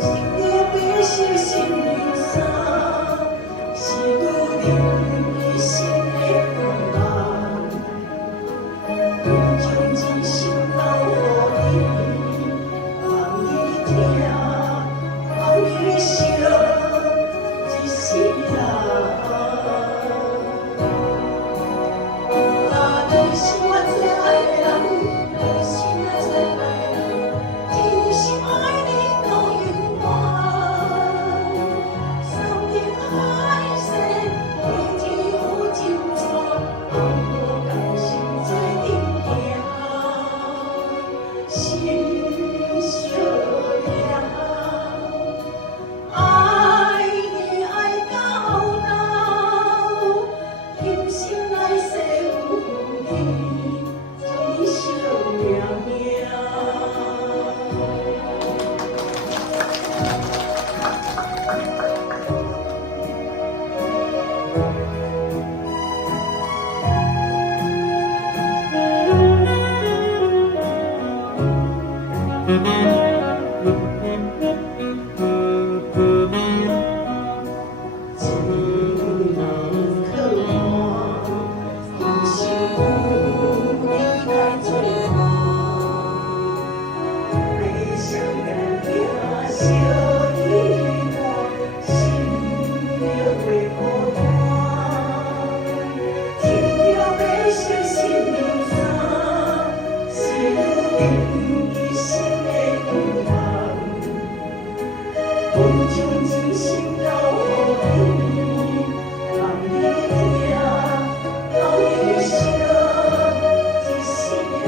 要小心留衫，是女人一生的盼望。将真心留予伊，放伊听，放伊想，一世人。啊，你是我最爱的人，你是我最爱的人，真心爱你到永远。山明海誓，天天有情带，红果甘心做阵行，心相连。爱你爱到老，今生来世有你，将你惜命命。将真心留予伊，放伊听，放伊想，一世人。